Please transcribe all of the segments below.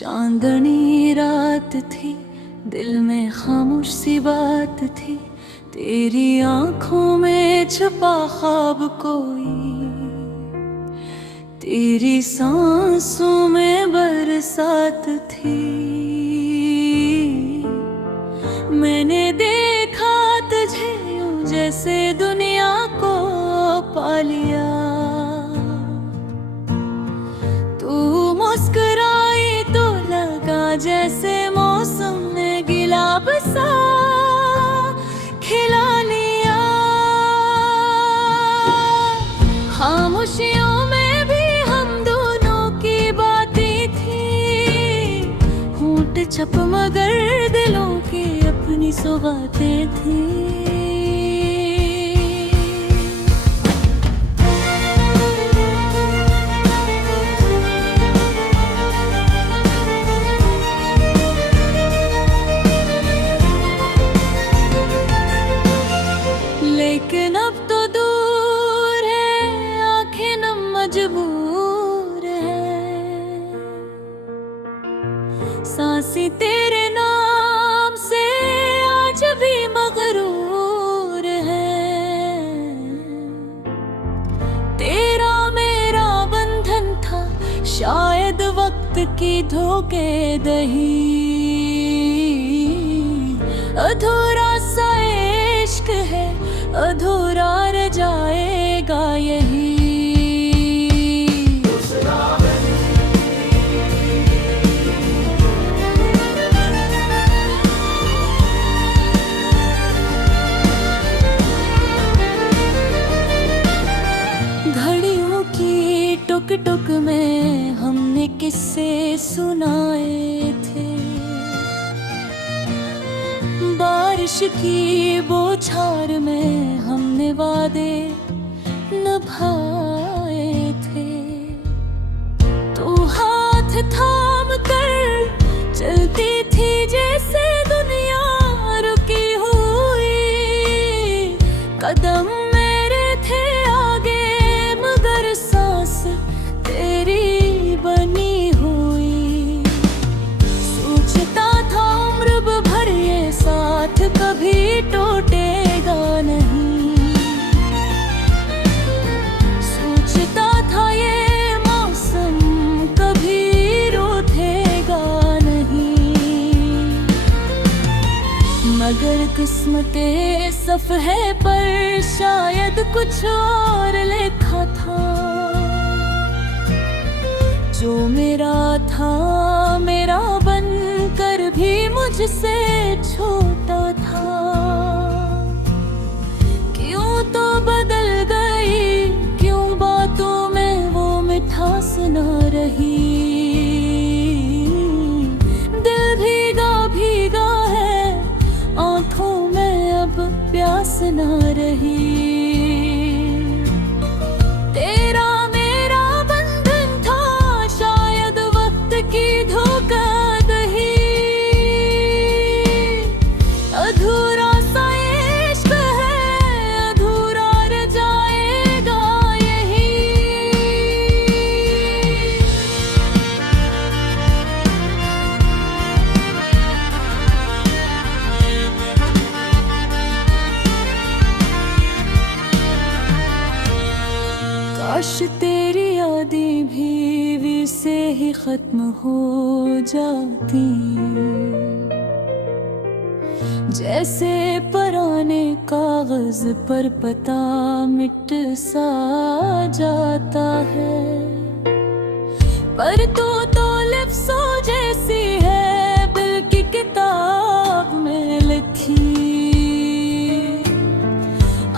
चांदनी रात थी, दिल में खामोश सी बात थी, तेरी आंखों में छुपा ख्वाब कोई, तेरी सांसों में बरसात थी। मैंने देखा तुझे यूं जैसे दुनिया को पा लिया, तू मुस्कुराई तो लगा जैसे मौसम ने गुलाब सा खिला लिया। खामोशियों में भी हम दोनों की बातें थी, होंठ छप मगर दिलों की अपनी सौगातें थी। लेकिन अब तो दूर है, आंखें नम मजबूर है, सांसें तेरे नाम से आज भी मगरूर है। तेरा मेरा बंधन था शायद वक्त की धोखेधही, अधूरा सा इश्क है, अधूरा रह जाएगा यही। घड़ियों की टुक टुक में हमने किस्से सुनाए थे, बारिश की बौछार में हमने वादे निभाए थे। तू हाथ थाम कर चलती थी जैसे दुनिया रुकी हुई, कदम मेरे थे आगे मगर सांस तेरी बनी हुई। सोचता था उम्र भर ये साथ कभी टूटेगा नहीं, सोचता था ये मौसम कभी रूठेगा नहीं, मगर किस्मते सफ़े पर शायद कुछ और लिखा था। जो मेरा था मेरा बनकर भी मुझसे छोटा था, क्यों तो बदल गई, क्यों बातों में वो मिठास न रही। दिल भीगा भीगा है, आंखों में अब प्यास न रही। की धोखाधड़ी, अधूरा सा इश्क है, अधूरा रह जाएगा यही। काश तेरी यादें भी से ही खत्म हो जाती, जैसे पुराने कागज पर पता मिट सा जाता है। पर तू तो लफ्ज़ों जैसी है दिल की किताब में लिखी,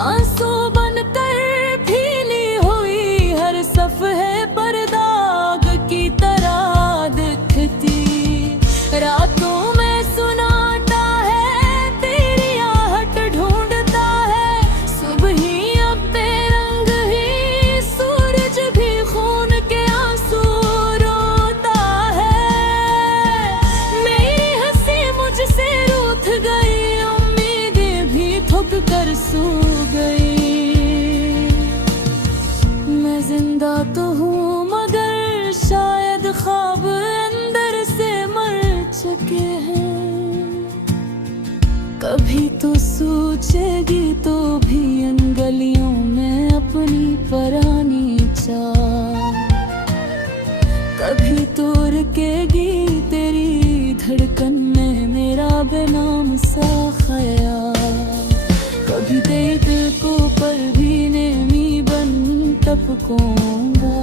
आंसू बनकर भीली हुई हर सफ़े पर दाग की तरह दिखती। रातों में सुनाता है तेरी आहट ढूंढता है, सुबह ही अब बेरंग ही सूरज भी खून के आंसू रोता है। मेरी हंसी मुझसे रूठ गई, उम्मीदें भी थक कर सो गई। मैं जिंदा तो हूँ मगर शायद ख्वाब अंदर से कभी तो सोचेगी तो भी इन गलियों में अपनी परानी चाह। कभी तो रुकेगी तेरी धड़कन में मेरा बेनाम सा ख्याल। कभी तेरे दिल को परवीने में बन टपकूंगा,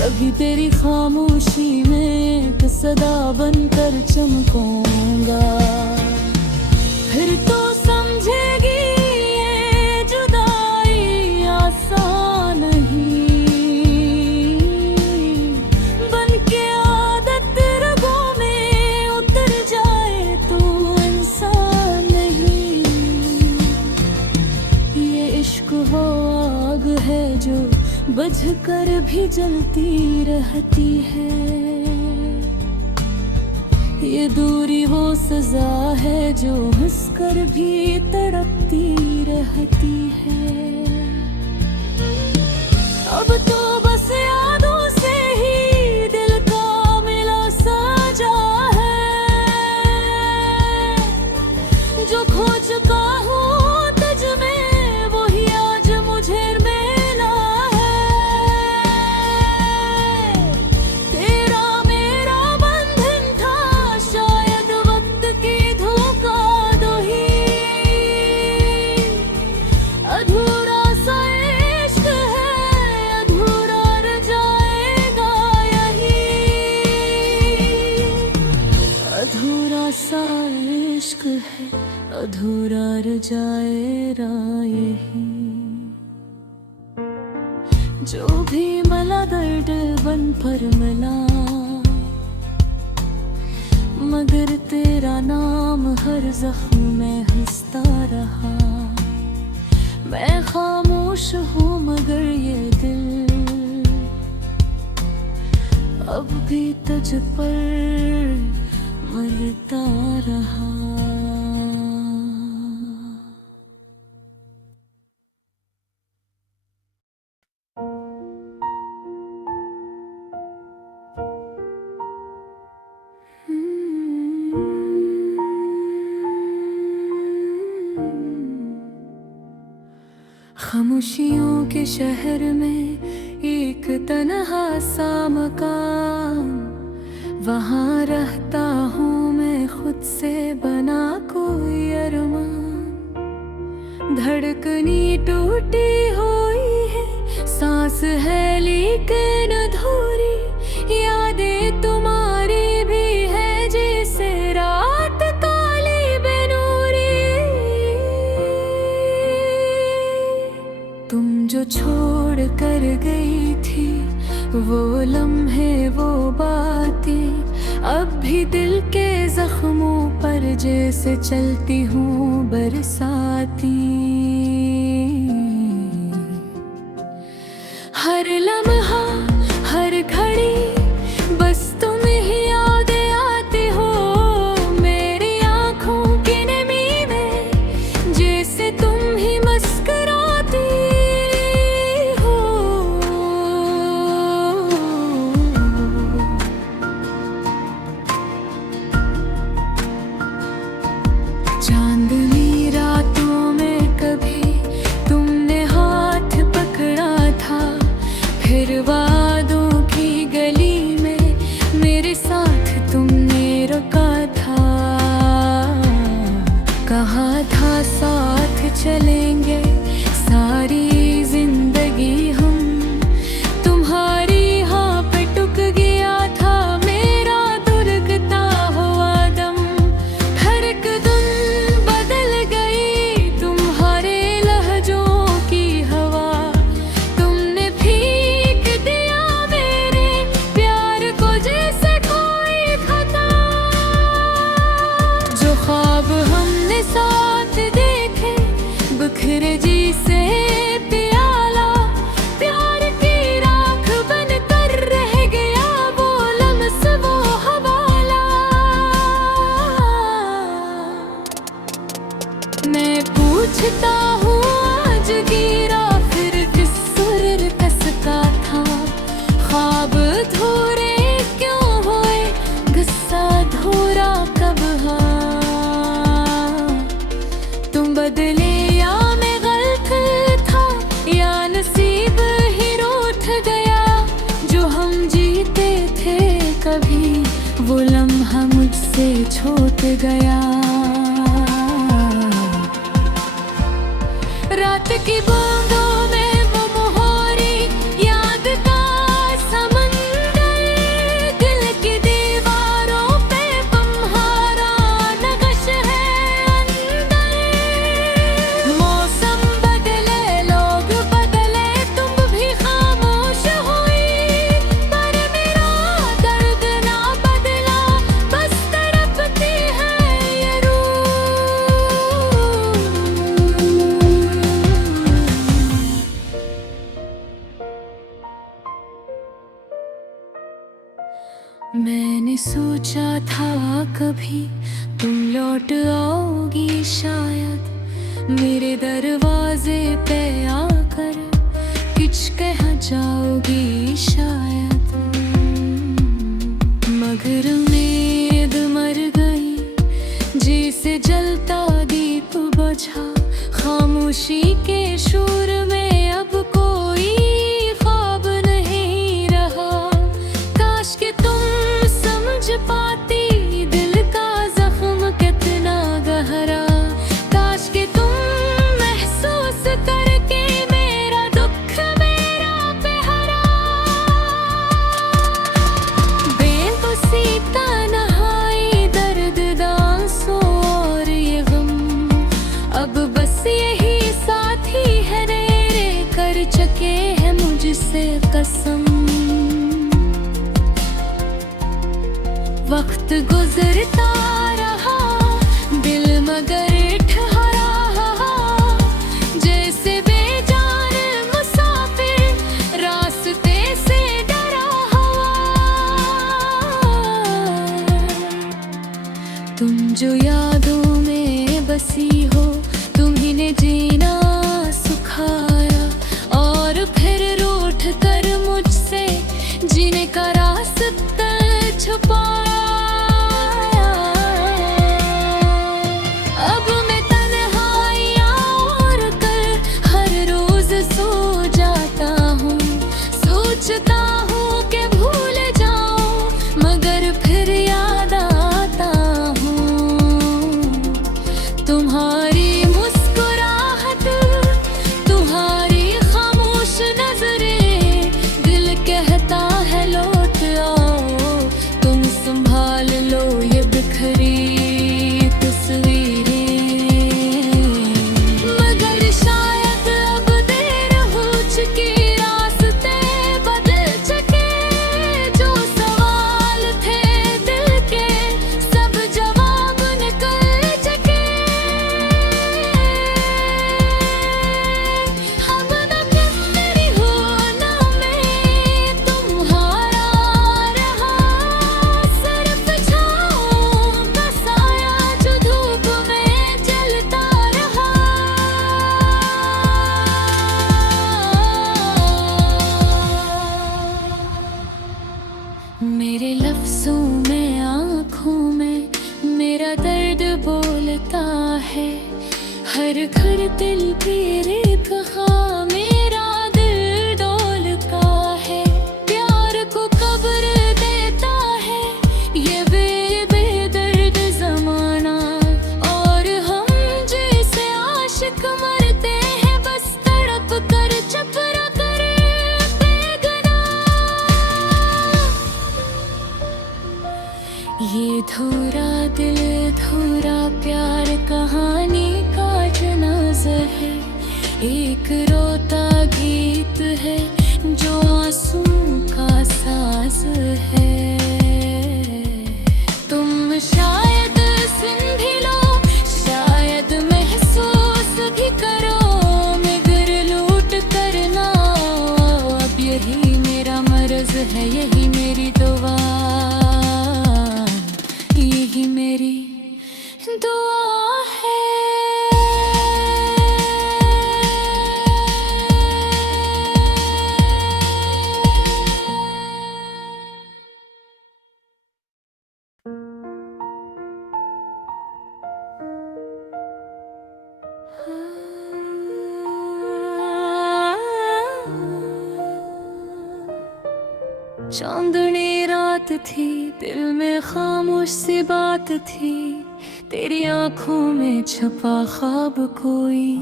कभी तेरी खामोशी में एक सदा बनकर चमकूंगा। फिर तो समझेगी ये जुदाई आसान नहीं, बनके आदत रगों में उतर जाए तो इंसान नहीं। ये इश्क वो आग है जो बुझकर भी जलती रहती है, ये दूरी वो सजा है जो हंसकर भी तड़पती रहती है। अब तो बस यादों से ही दिल का मिला सजा है, जो खो चुका हूँ तुझ में वही आज मुझे मिला है। तेरा मेरा बंधन था शायद वक्त की धोखा दो ही, अधूरा सा इश्क है अधूरा रह जाएगा यही, अधूरा सा इश्क है अधूरा रह जाएगा यही। जो भी मला दर्द बन पर मिला, मगर तेरा नाम हर जख्म में हंसता रहा। मैं खामोश हूँ मगर ये दिल अब भी तुझ पर मरता रहा। खामोशियों के शहर में एक तन्हा सा मकान, वहाँ रहता हूँ मैं खुद से बना कोई अरमान। धड़कनी टूटी हुई है, सांस है लेकिन अधूरी, यादें तुम्हारी भी है जैसे रात काली बेनूरी। तुम जो छोड़ कर गई थी वो लम्हे वो बातें अब भी दिल के जख्मों पर जैसे चलती हूँ बरसाती। हर लम्हा हर घड़ी बस तुम ही याद आते हो, मेरी आँखों की नमी में जैसे तुम ही मुस्कुराती हो। चांदनी रातों में कभी तुमने हाथ पकड़ा था, फिर वादों की गली में मेरे साथ तुमने रुका था। कहा था साथ चलेंगे सारी जिंदगी हम, तुम्हारी हाँ पे टुक गया था मेरा दुर्गता हुआ दम। हर एक दिन बदल गई तुम्हारे लहजों की हवा, तुमने फीक दिया मेरे प्यार को जैसे कोई खता। जो ख्वाब हमने साथ देखे बिखरे जी से प्याला, प्यार की राख बन कर रह गया वो लम्स वो हवाला। मैं पूछता हूँ आज गिरा फिर किस सुर कसका था, ख्वाब अधूरे क्यों हुए गुस्सा अधूरा कब हाँ। से छूट गया। रात की बूंदों में वो मोहरी याद का समंदर, दिल की दीवारों पे तुम्हारा नक्श है अंदर। मौसम बदले, लोग बदले, तुम भी खामोश हुई, पर मेरा दर्द ना बदला, बस तड़पती है ये रूह। मैंने सोचा था कभी तुम लौट आओगी शायद, मेरे दरवाजे पे आकर कुछ कह जाओगी शायद। मगर उम्मीद मर गई, जैसे जलता दीप बुझा, खामोशी के शोर में अब कोई ख्वाब नहीं रहा। काश कि तुम समझ पाती दिल का जख्म कितना गहरा, काश कि तुम महसूस करके मेरा दुख मेरा पे हरा। बेबसी तन्हाई, दर्द दांसों और ये गम, अब बस यही साथी है मेरे, कर चुके हैं मुझसे कसम। वक्त गुजरता रहा, दिल मगर ठहरा, जैसे बेजान मुसाफिर रास्ते से डरा हुआ। तुम जो यादों में बसी हो, तुम्ही ने जीना सिखाया, और फिर रूठ कर मुझसे जीने का रास्ता छुपाया। अब मैं तन्हाइयाँ और कर हर रोज सो जाता हूँ, सोचता हूँ कि भूल जाऊँ, मगर फिर याद आता हूँ। तुम्हारी मुस्कुराहट, तुम्हारी खामोश नजरें, दिल कहता है लौट आओ, तुम संभाल लो ये बिखरी तस्वीरें। मगर शायद अब देर हो चुकी, रास्ते बदल चुके, जो सवाल थे दिल के सब जवाब निकल चुके। हम न कितनी हो न मैं तुम्हारा रहा, सिर्फ छाँव का साया जो धूप में जलता रहा। मेरे लफ्जों में, आँखों में मेरा दर्द बोलता है, हर घर दिल तेरे कहाँ मेरा दिल डोलता है। प्यार को कब्र देता है ये बेदर्द जमाना, और हम जैसे आशिक मरते हैं बस तड़प कर, चपरा कर बेगुनाह। ये धूरा दिल, धूरा प्यार, कहानी का जनाजा है, एक रोता गीत है जो आंसू का साज है। तुम शायद सुन भी लो, शायद महसूस भी करो, मगर लूट करना अब यही मेरा मर्ज है, यही मेरी दुआ, यही मेरी दुआ है। चांदनी रात रात थी, दिल में खामोश सी बात थी, तेरी आंखों में छुपा ख्वाब कोई,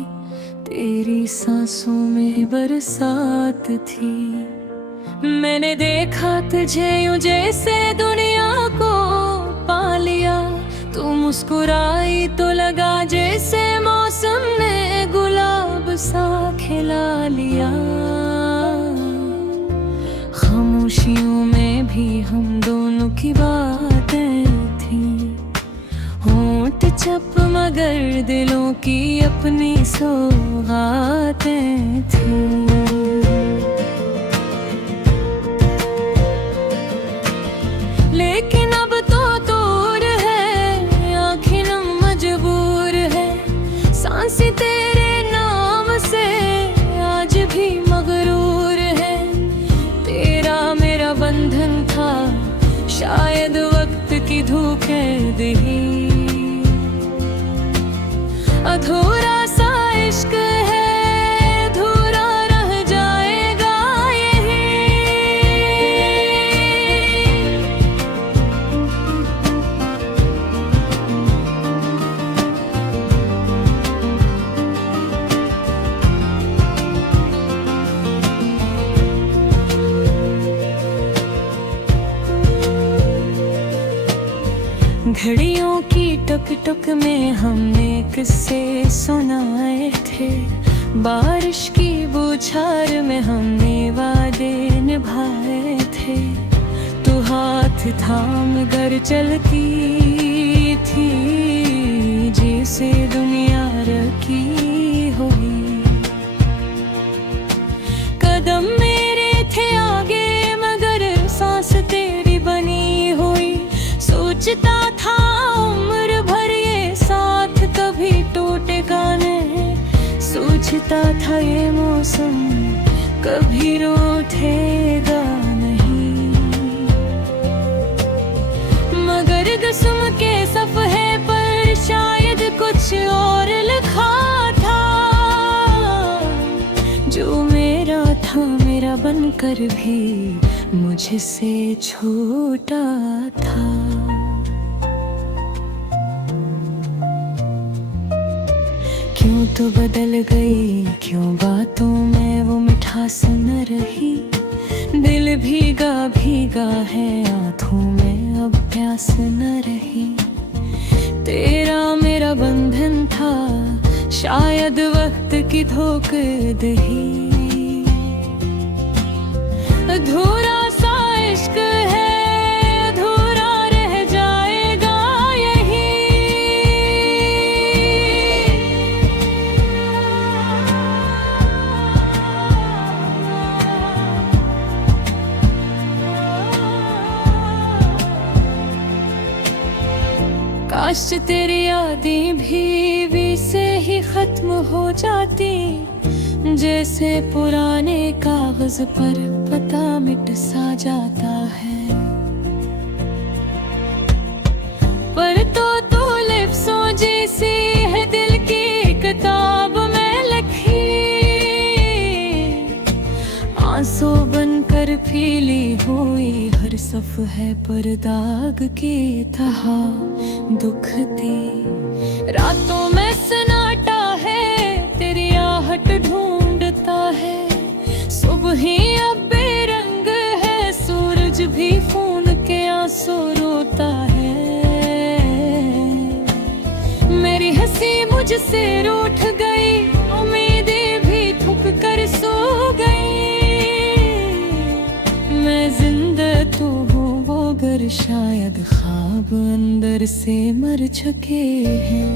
तेरी सांसों में बरसात थी। मैंने देखा तुझे यूं जैसे दुनिया को पा लिया, तू मुस्कुराई तो लगा जैसे मौसम ने गुलाब सा खिला लिया। खामोशियों में भी हम दोनों की बातें थी, होंठ चप मगर दिलों की अपनी सौगातें थी। लेकिन अब तो दूर है, आँखें नम मजबूर है, सांसें तेरे नाम से आज भी मगरूर है। तेरा मेरा बंधन था शायद वक्त की धोखेधही, अधूरा सा इश्क है, अधूरा रह जाएगा यही। घड़ियों की टक टक में हमने किस्से सुनाए थे, बारिश की बौछार में हमने वादे निभाए थे। तू हाथ थाम कर चलती थी जैसे दुनिया रखी हुई, कदम मेरे थे आगे मगर सांस तेरी बनी हुई। सोचता था उम्र भर ये साथ कभी टूटेगा नहीं, सोचता था ये मौसम कभी रूठेगा नहीं। मगर कसम के सफ़े पर शायद कुछ और लिखा था, जो मेरा था मेरा बनकर भी मुझसे छोटा था। क्यों तो बदल गई, क्यों बातों में वो मिठास न रही, दिल भीगा भीगा है, आँखों में अब प्यास न रही। तेरा मेरा बंधन था शायद वक्त की धोखेधही, अधूरा सा इश्क है, अधूरा रह जाएगा यही। काश तेरी यादें भी से ही खत्म हो जाती, जैसे पुराने कागज पर पता मिट सा जाता है। पर तो तू लिप्सों जैसी है दिल की किताब में लिखी, आंसू बनकर पीली हुई हर सफ़े पर दाग की तरह दुखती। रातों में सन्नाटा है, तेरी आहट ढूंढता है, सुबह ही अब बेरंग है, सूरज भी खून के आंसू रोता है। मेरी हंसी मुझसे रूठ गई, उम्मीदें भी थक कर सो गई। मैं जिंदा तो हूँ वो गर शायद ख्वाब अंदर से मर चुके हैं।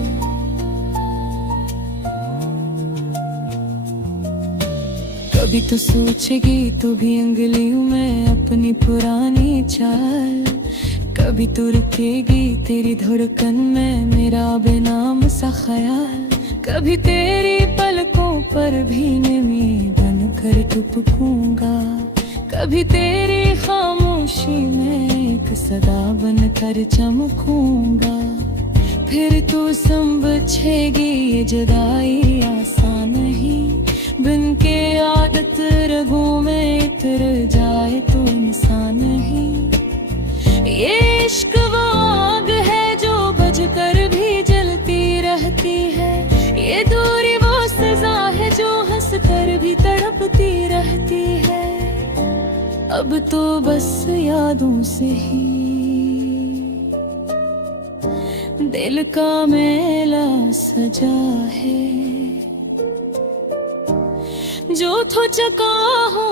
कभी तो सोचेगी तू भी अंगुलियों में अपनी पुरानी चाल, कभी तो रुकेगी तेरी धड़कन में मेरा बेनाम सा ख्याल, कभी तेरी पलकों पर भी नमी बन कर टपकूंगा, कभी तेरी खामोशी में एक सदा बन कर चमकूंगा। फिर तू समझेगी ये जुदाई आसान नहीं, बिन के आदत रगों में उतर जाए तो इंसान नहीं। अब तो बस यादों से ही दिल का मेला सजा है। जो थो चका हो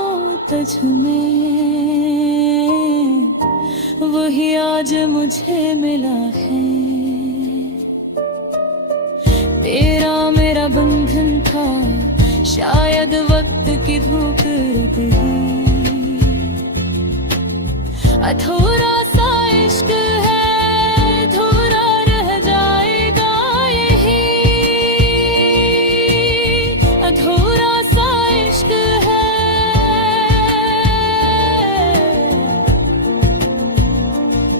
तुझ में वही आज मुझे मिला है। तेरा मेरा बंधन था शायद वक्त की धूप गई। अधूरा सा इश्क है अधूरा रह जाएगा यही। अधूरा सा इश्क है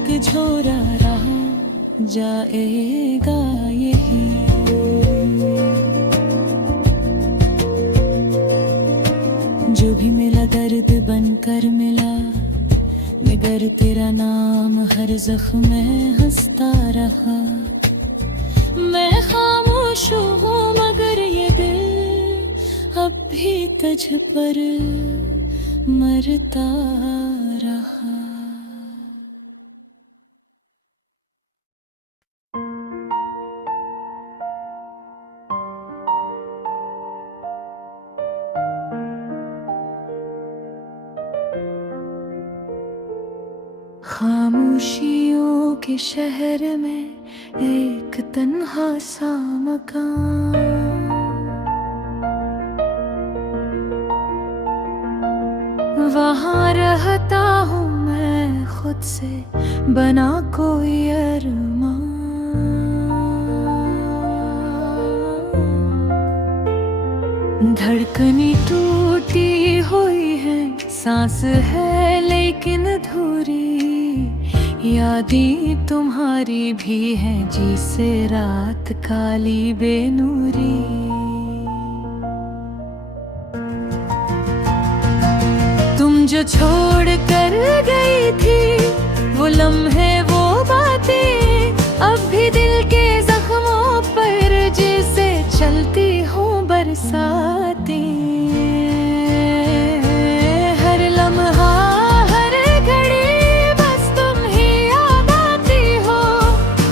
कि झोरा रहा जाएगा यही। जो भी मिला दर्द बनकर मिला, मगर तेरा नाम हर जख्म में हंसता रहा। मैं खामोश हूँ मगर ये दिल अब भी तुझ पर मरता रहा। खामोशियों के शहर में एक तन्हा सा मकान, वहाँ रहता हूँ मैं खुद से बना कोई अरमान। धड़कनी टूटी हुई है, सांस है लेकिन अधूरी। यादें तुम्हारी भी हैं जिसे रात काली बेनूरी। तुम जो छोड़ कर गई थी वो लम्हे वो बातें अब भी दिल के जख्मों पर जैसे चलती हूँ बरसातें। हर लम्हा हर घड़ी बस तुम ही याद आती हो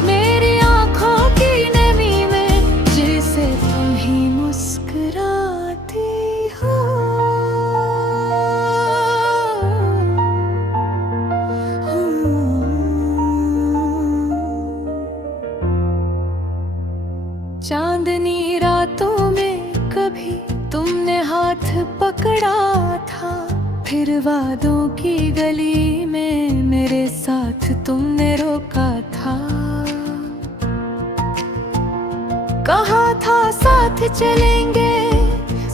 मेरी आँखों की नमी में, जैसे तुम ही मुस्कुराती हो। चांदनी रातों में कभी तुमने हाथ पकड़ा था, फिर वादों की गली में मेरे साथ तुमने रोका था। कहा था साथ चलेंगे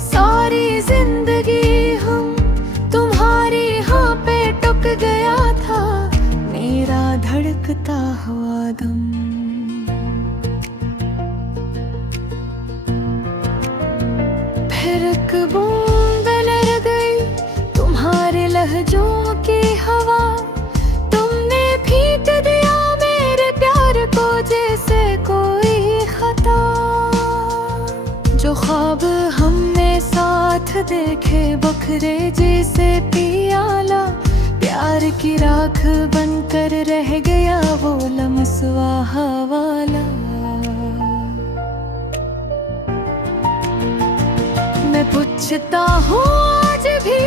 सारी जिंदगी हम, तुम्हारी हाँ पे टुक गया था मेरा धड़कता हुआ दम। फिर एक बूंद लग गई तुम्हारे लहजों की हवा, तुमने भीग दिया मेरे प्यार को जैसे कोई खता। जो ख्वाब हमने साथ देखे बखरे जैसे पियाला, प्यार की राख बनकर रह गया वो लमसुआ वाला। मैं पूछता हूँ आज भी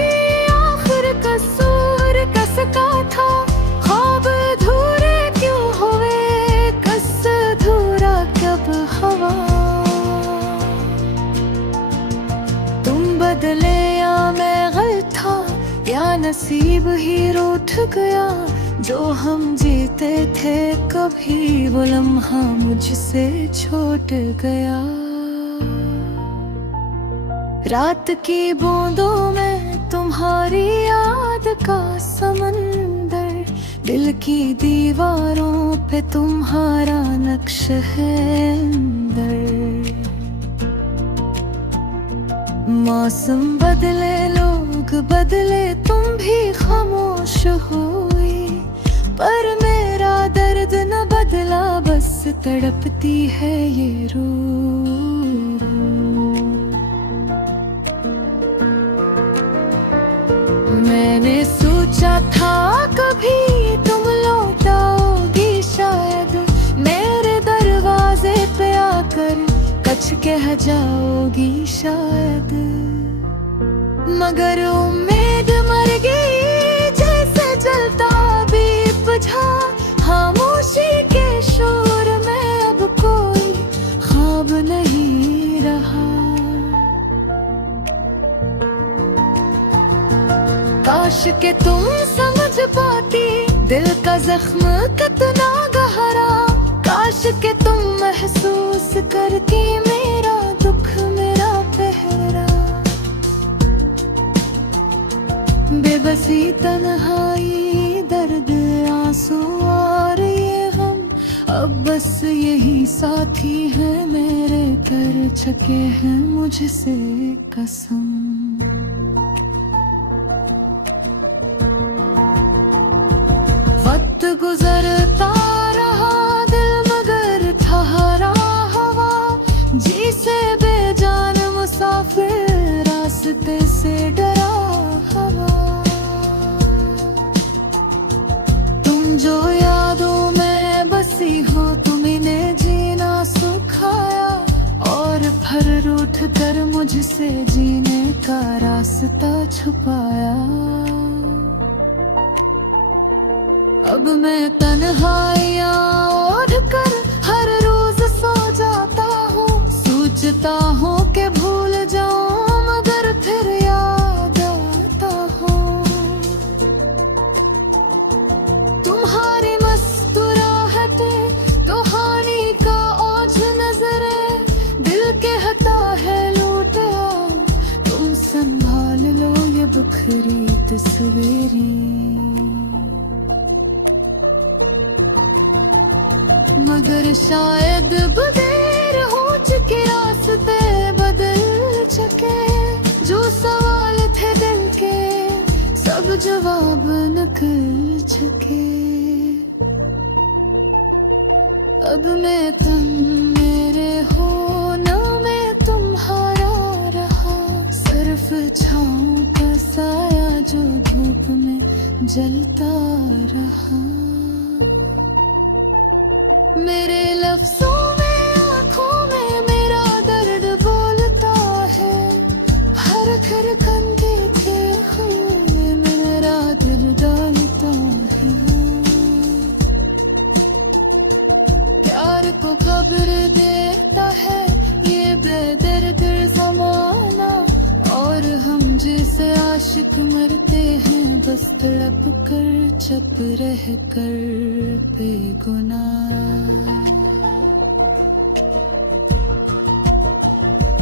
आखिर कसूर कसका था, ख्वाब अधूरे क्यों हुए कस अधूरा कब हवा। तुम बदले या मैं गलत था या नसीब ही रूठ गया, जो हम जीते थे कभी वो लम्हा मुझसे छूट गया। रात की बूंदों में तुम्हारी याद का समंदर, दिल की दीवारों पे तुम्हारा नक्श है अंदर। मौसम बदले लोग बदले तुम भी खामोश हुई, पर मेरा दर्द न बदला बस तड़पती है ये रूह। मैंने सोचा कुछ कह जाओगी शायद, मगर उम्मीद मर गई जैसे जलता दीप बुझा। खामोशी के शोर में अब कोई ख्वाब नहीं रहा। काश के तुम समझ पाती दिल का जख्म कितना गहरा। काश के तुम महसूस करती मेरा दुख मेरा पहरा। बेबसी तन्हाई दर्द आंसू और ये गम, अब बस यही साथी है मेरे, कर चुके हैं मुझसे कसम। वक्त गुजरता रहा दिल मगर ठहरा हवा। जी से बेजान मुसाफिर रास्ते से डरा हवा। तुम जो यादों में बसी हो तुम्ही ने जीना सुखाया, और फिर रूठ कर मुझसे जीने का रास्ता छुपाया। अब मैं तन्हाइयाँ ओढ़ कर हर रोज सो जाता हूँ। सोचता हूँ कि भूल जाऊँ मगर फिर याद आता हूँ। तुम्हारी मुस्कुराहटे तो हानि का ओझ नजरे, दिल के हटा है लूटा। तुम संभाल लो ये बिखरी तस्वीरें, मगर शायद बदेर हो चुके रास्ते बदल चुके। जो सवाल थे दिल के सब जवाब निकल चुके। अब मैं तुम मेरे हो ना मैं तुम्हारा रहा। सिर्फ छाँव का साया जो धूप में जलता रहा। मेरे लफ्जों में आँखों में मेरा दर्द बोलता है। हर धड़कन देखे हुए मेरा दिल डालता है। प्यार को खबर देता है ये बेदर्द ज़माना, और हम जैसे आशिक मरते हैं बस तड़प कर चुप रह कर बेगुनाह।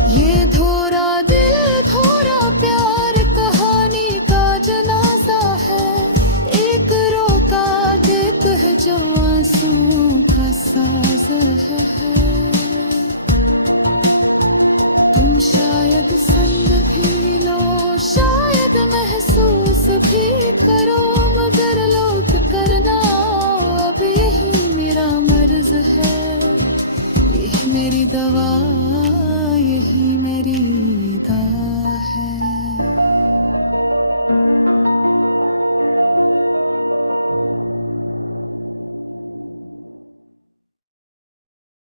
ये धोरा दिल धोरा प्यार कहानी का जनाजा है। एक रोका देख है जो आंसू का साज है। तुम शायद संग भी लो शायद महसूस भी करो, मगर लौट करना अब यही मेरा मर्ज है। यही मेरी दवा यही मेरी दा है।